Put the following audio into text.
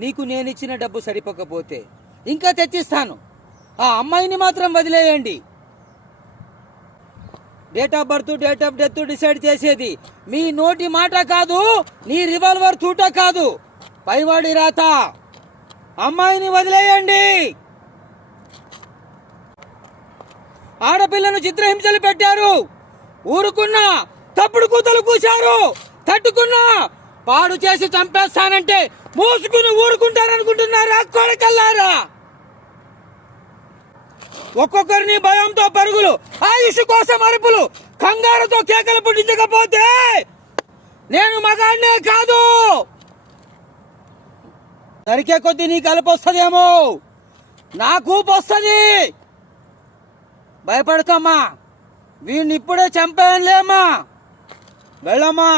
నీకు నేనిచ్చిన డబ్బు సరిపోకపోతే ఇంకా తెచ్చిస్తాను. ఆ అమ్మాయిని మాత్రం వదిలేయండి. Date of birth, date of death decide చేసేది మీ నోటి మాట కాదు, నీ రివాల్వర్ తూట కాదు, పైవాడి రాత. అమ్మాయిని వదిలేయండి. ఆడపిల్లను చిత్రహింసలు పెట్టారు, ఊరుకున్నా. తప్పుడు కూతలు కూశారు, తట్టుకున్నా. పాడు చేసి చంపేస్తానంటే మూసుకుని ఊరుకుంటారనుకుంటున్నారా కొడకల్లారా? ఒక్కొక్కరిని భయంతో పరుగులు, ఆయుష్ కోసం అరుపులు, కంగారుతో కేకలు పుట్టించకపోతే నేను మగాన్నే కాదు. నరికే కొద్దీ నీకు అలుపు వస్తుందేమో, నాకు వస్తుంది. భయపడకమ్మా, వీడిని ఇప్పుడే చంపేయలేమ్మా. వెళ్ళమ్మా.